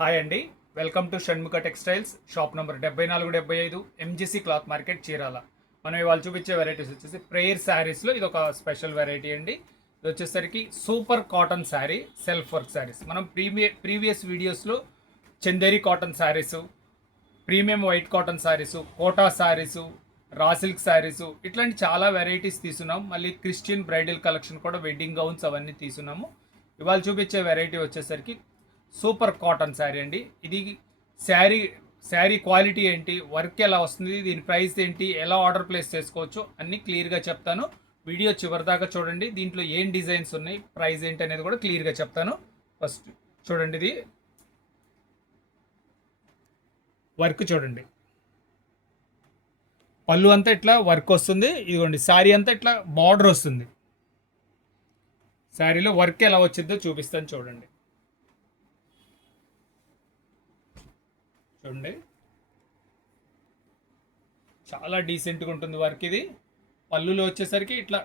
Hi అండి, welcome to Shanmukha textiles. Shop number 7475 MGC cloth market Chirala. మనం ఇవాళ చూపించే వెరైటీస్ వచ్చేసి ప్రేయర్ శారీస్లో ఇది ఒక స్పెషల్ వెరైటీ అండి. ఇది వచ్చేసరికి super cotton sari, self work saris. మనం ప్రీవియస్ వీడియోస్లో Chanderi cotton saris, premium white cotton saris, Kota saris, raw silk saris, ఇట్లాంటి చాలా వెరైటీస్ తీసుకున్నాం. మళ్ళీ క్రిస్టియన్ బ్రైడల్ కలెక్షన్ కూడా, వెడ్డింగ్ గౌన్స్ అవన్నీ తీసుకున్నాము. ఇవాళ చూపించే వెరైటీ వచ్చేసరికి సూపర్ కాటన్ శారీ అండి. ఇది శారీ క్వాలిటీ ఏంటి, వర్క్ ఎలా వస్తుంది, దీని ప్రైస్ ఏంటి, ఎలా ఆర్డర్ ప్లేస్ చేసుకోవచ్చు అన్నీ క్లియర్గా చెప్తాను. వీడియో చివరిదాకా చూడండి. దీంట్లో ఏం డిజైన్స్ ఉన్నాయి, ప్రైస్ ఏంటి అనేది కూడా క్లియర్గా చెప్తాను. ఫస్ట్ చూడండి, ఇది వర్క్ చూడండి. పళ్ళు అంతా ఇట్లా వర్క్ వస్తుంది. ఇదిగోండి, శారీ అంతా ఇట్లా బార్డర్ వస్తుంది. శారీలో వర్క్ ఎలా వచ్చిందో చూపిస్తాను చూడండి. చూడండి, చాలా డీసెంట్గా ఉంటుంది వర్క్. ఇది పళ్ళులో వచ్చేసరికి ఇట్లా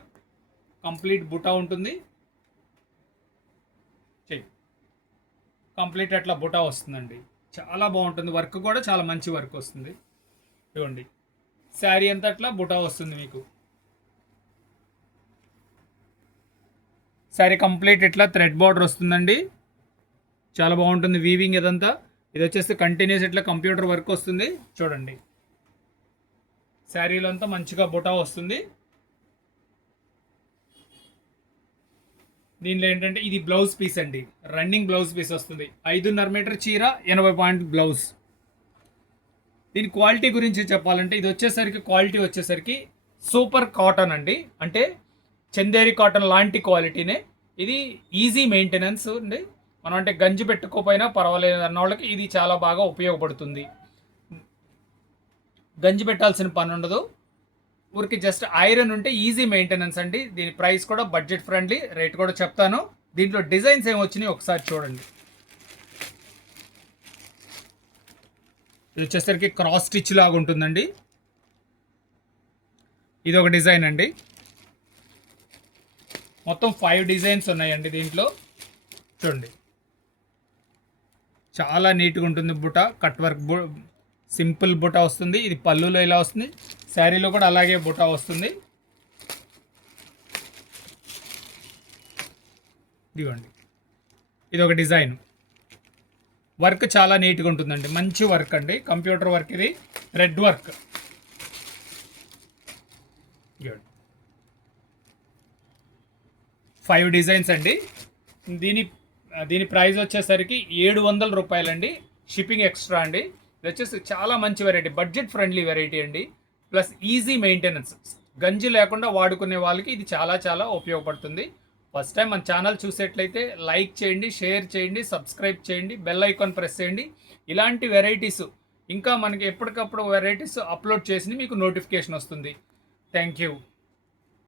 కంప్లీట్ బుటా ఉంటుంది. కంప్లీట్ అట్లా బుటా వస్తుందండి. చాలా బాగుంటుంది వర్క్ కూడా, చాలా మంచి వర్క్ వస్తుంది. చూడండి, శారీ అంతా అట్లా బుటా వస్తుంది మీకు. శారీ కంప్లీట్ ఇట్లా థ్రెడ్ బార్డర్ వస్తుందండి. చాలా బాగుంటుంది వీవింగ్ ఇదంతా. ఇది వచ్చేసి కంటిన్యూస్ ఇట్లా కంప్యూటర్ వర్క్ వస్తుంది. చూడండి, శారీలో అంతా మంచిగా బుటా వస్తుంది. దీనిలో ఏంటంటే ఇది బ్లౌజ్ పీస్ అండి, రన్నింగ్ బ్లౌజ్ పీస్ వస్తుంది. 5.5 మీటర్ చీర, 80 పాయింట్ బ్లౌజ్. దీని క్వాలిటీ గురించి చెప్పాలంటే, ఇది వచ్చేసరికి క్వాలిటీ వచ్చేసరికి సూపర్ కాటన్ అండి. అంటే చందేరి కాటన్ లాంటి క్వాలిటీనే. ఇది ఈజీ మెయింటెనెన్స్ అండి. మనం అంటే గంజి పెట్టుకోపోయినా పర్వాలేదు అన్న వాళ్ళకి ఇది చాలా బాగా ఉపయోగపడుతుంది. గంజి పెట్టాల్సిన పని ఉండదు, ఊరికి జస్ట్ ఐరన్ ఉంటే ఈజీ మెయింటెనెన్స్ అండి. దీని ప్రైస్ కూడా బడ్జెట్ ఫ్రెండ్లీ, రేట్ కూడా చెప్తాను. దీంట్లో డిజైన్స్ ఏమి వచ్చినాయి ఒకసారి చూడండి. ఇది వచ్చేసరికి క్రాస్ స్టిచ్ లాగా ఉంటుందండి. ఇది ఒక డిజైన్ అండి. మొత్తం 5 డిజైన్స్ ఉన్నాయండి దీంట్లో. చూడండి, చాలా నీట్గా ఉంటుంది. బుట్ట కట్ వర్క్ సింపుల్ బుట్ట వస్తుంది. ఇది పళ్ళులో ఇలా వస్తుంది, శారీలో కూడా అలాగే బుట్ట వస్తుంది. ఇదిగోండి, ఇది ఒక డిజైన్. వర్క్ చాలా నీట్గా ఉంటుందండి, మంచి వర్క్ అండి, కంప్యూటర్ వర్క్. ఇది థ్రెడ్ వర్క్. 5 డిజైన్స్ అండి. దీని ప్రైస్ వచ్చేసరికి 700 రూపాయలండి, షిప్పింగ్ ఎక్స్ట్రా అండి. ఇది వచ్చేసి చాలా మంచి వెరైటీ, బడ్జెట్ ఫ్రెండ్లీ వెరైటీ అండి. ప్లస్ ఈజీ మెయింటెనెన్స్, గంజి లేకుండా వాడుకునే వాళ్ళకి ఇది చాలా చాలా ఉపయోగపడుతుంది. ఫస్ట్ టైం మన ఛానల్ చూసేట్లయితే లైక్ చేయండి, షేర్ చేయండి, సబ్స్క్రైబ్ చేయండి, బెల్ ఐకాన్ ప్రెస్ చేయండి. ఇలాంటి వెరైటీస్ ఇంకా మనకి ఎప్పటికప్పుడు వెరైటీస్ అప్లోడ్ చేసి మీకు నోటిఫికేషన్ వస్తుంది. Thank you.